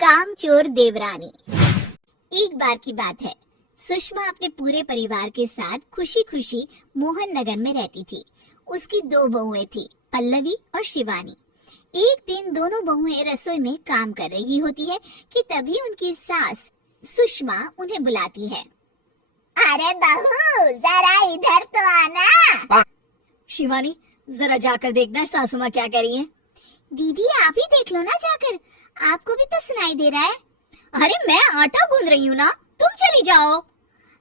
कामचोर देवरानी। एक बार की बात है, सुषमा अपने पूरे परिवार के साथ खुशी खुशी मोहन नगर में रहती थी। उसकी 2 बहुएं थी, पल्लवी और शिवानी। एक दिन दोनों बहुएं रसोई में काम कर रही होती है कि तभी उनकी सास सुषमा उन्हें बुलाती है। अरे बहू, जरा इधर तो आना। शिवानी, जरा जाकर देखना सासू माँ क्या कह रही हैं। दीदी आप ही देख लो ना जाकर, आपको भी तो सुनाई दे रहा है। अरे मैं आटा गूंद रही हूँ ना, तुम चली जाओ।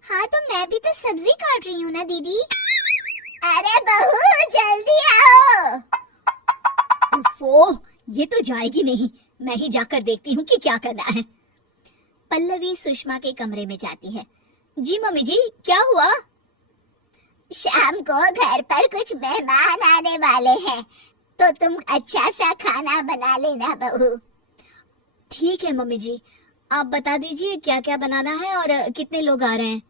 हाँ तो मैं भी तो सब्जी काट रही हूँ ना दीदी। अरे बहू जल्दी आओ। ओह, ये तो जाएगी नहीं, मैं ही जाकर देखती हूँ कि क्या करना है। पल्लवी सुषमा के कमरे में जाती है। जी मम्मी जी, क्या हुआ? शाम को घर पर कुछ मेहमान आने वाले हैं, तो तुम अच्छा सा खाना बना लेना बहू। ठीक है मम्मी जी, आप बता दीजिए क्या क्या बनाना है और कितने लोग आ रहे हैं।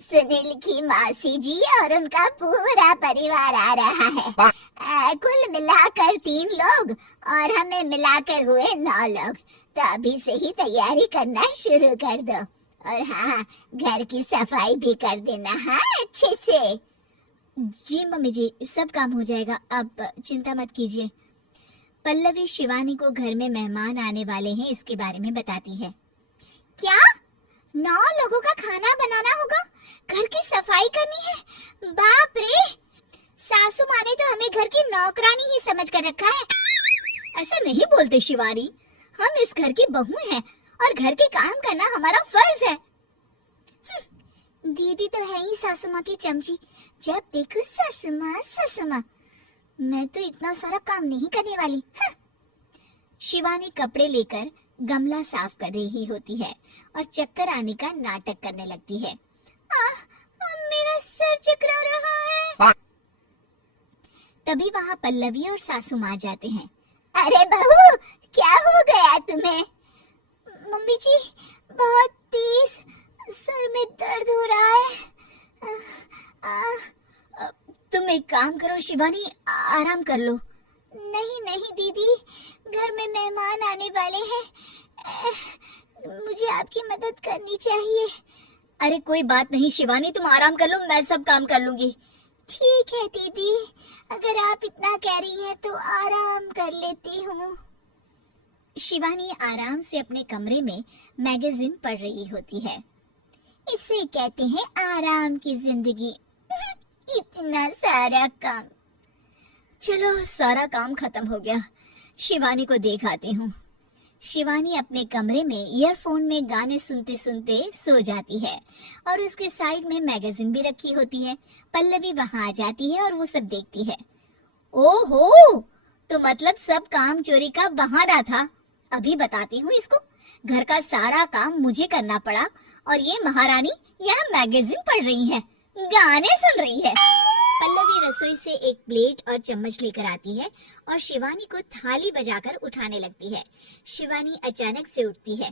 सुनील की मौसी जी और उनका पूरा परिवार आ रहा है। कुल मिलाकर 3 लोग और हमें मिलाकर हुए 9 लोग। तो अभी से ही तैयारी करना शुरू कर दो। और हाँ, घर की सफाई भी कर देना। हाँ, अच्छे से। जी मम्मी जी, सब काम हो जाएगा, आप चिंता मत कीजिए। पल्लवी शिवानी को घर में मेहमान आने वाले हैं इसके बारे में बताती है। क्या 9 लोगों का खाना बनाना होगा, घर की सफाई करनी है? बाप रे, सासू माँ ने तो हमें घर की नौकरानी ही समझ कर रखा है। ऐसा नहीं बोलते शिवानी, हम इस घर की बहू हैं और घर के काम करना हमारा फर्ज है। दीदी तो है ही सासू माँ की चमची, जब देखो सासू माँ सासू माँ। मैं तो इतना सारा काम नहीं करने वाली। शिवानी कपड़े लेकर गमला साफ कर रही होती है और चक्कर आने का नाटक करने लगती है। मेरा सर चकरा रहा है। तभी वहाँ पल्लवी और सासू माँ जाते हैं। अरे बहू, क्या हो गया तुम्हें? मम्मी जी, बहुत तेज सर में दर्द हो रहा है। तुम एक काम करो शिवानी, आराम कर लो। नहीं नहीं दीदी, घर में मेहमान आने वाले हैं, मुझे आपकी मदद करनी चाहिए। अरे कोई बात नहीं शिवानी, तुम आराम कर लो, मैं सब काम कर लूंगी। ठीक है दीदी, अगर आप इतना कह रही हैं तो आराम कर लेती हूँ। शिवानी आराम से अपने कमरे में मैगजीन पढ़ रही होती है। इसे कहते हैं आराम की जिंदगी। इतना सारा काम। चलो, सारा काम खत्म हो गया, शिवानी को देख आती हूँ। शिवानी अपने कमरे में ईयरफोन में गाने सुनते सुनते सो जाती है और उसके साइड में मैगजीन भी रखी होती है। पल्लवी वहां आ जाती है और वो सब देखती है। ओहो, तो मतलब सब काम चोरी का बहाना था। अभी बताती हूँ इसको। घर का सारा काम मुझे करना पड़ा और ये महारानी यहाँ मैगजीन पढ़ रही है, गाने सुन रही है। पल्लवी रसोई से एक प्लेट और चम्मच लेकर आती है और शिवानी को थाली बजाकर उठाने लगती है। शिवानी अचानक से उठती है।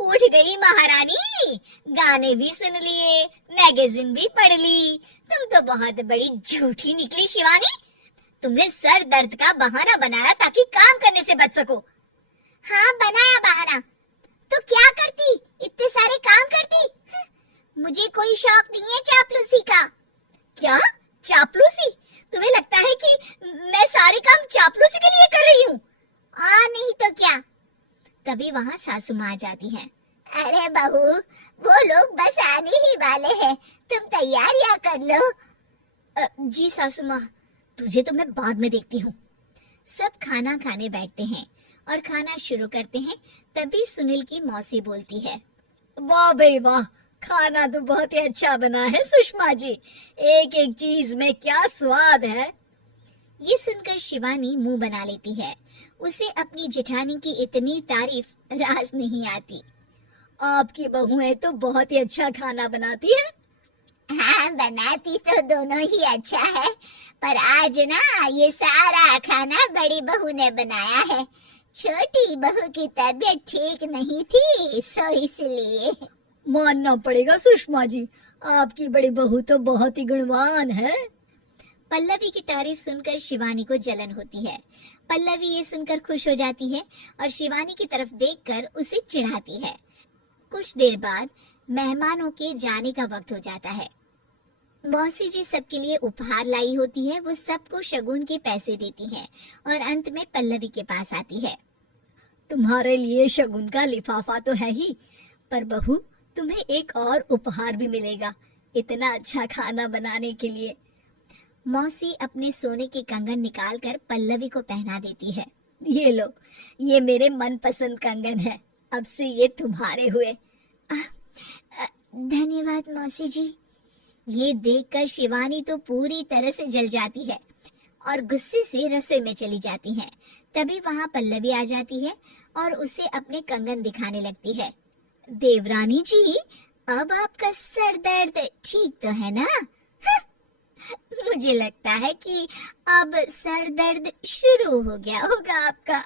उठ गई महारानी, गाने भी सुन लिए, मैगजीन भी पढ़ ली। तुम तो बहुत बड़ी झूठी निकली शिवानी। तुमने सर दर्द का बहाना बनाया ताकि काम करने से बच सको। हाँ, बनाया बहाना, तो क्या करती? इतने सारे काम करती। मुझे कोई शौक नहीं है चापलूसी का। क्या चापलूसी? तुम्हें लगता है कि मैं सारे काम चापलूसी के लिए कर रही हूँ? नहीं तो क्या। तभी वहाँ सासू माँ जाती है। अरे बहू, वो लोग बस आने ही वाले हैं, तुम तैयारियां कर लो। जी सासू माँ, तुझे तो मैं बाद में देखती हूँ। सब खाना खाने बैठते हैं और खाना शुरू करते हैं। तभी सुनील की मौसी बोलती है। वाह भाई वाह, खाना तो बहुत ही अच्छा बना है सुषमा जी, एक एक चीज में क्या स्वाद है। ये सुनकर शिवानी मुंह बना लेती है। उसे अपनी जेठानी की इतनी तारीफ रास नहीं आती। आपकी बहुएं तो बहुत ही अच्छा खाना बनाती है। हाँ, बनाती तो दोनों ही अच्छा है, पर आज ना ये सारा खाना बड़ी बहू ने बनाया है। छोटी बहू की तबीयत ठीक नहीं थी, सो इसलिए। मानना पड़ेगा सुषमा जी, आपकी बड़ी बहू तो बहुत ही गुणवान है। पल्लवी की तारीफ सुनकर शिवानी को जलन होती है। पल्लवी ये सुनकर खुश हो जाती है और शिवानी की तरफ देखकर उसे चिढ़ाती है। कुछ देर बाद मेहमानों के जाने का वक्त हो जाता है। मौसी जी सबके लिए उपहार लाई होती है। वो सबको शगुन के पैसे देती है और अंत में पल्लवी के पास आती है। तुम्हारे लिए शगुन का लिफाफा तो है ही, पर बहू तुम्हें एक और उपहार भी मिलेगा इतना अच्छा खाना बनाने के लिए। मौसी अपने सोने के कंगन निकालकर पल्लवी को पहना देती है। ये लो, ये मेरे मनपसंद कंगन है, अब से ये तुम्हारे हुए। धन्यवाद मौसी जी। ये देखकर शिवानी तो पूरी तरह से जल जाती है और गुस्से से रसोई में चली जाती है। तभी वहां पल्लवी आ जाती है और उसे अपने कंगन दिखाने लगती है। देवरानी जी, अब आपका सर दर्द ठीक तो है ना? मुझे लगता है कि अब सर दर्द शुरू हो गया होगा आपका।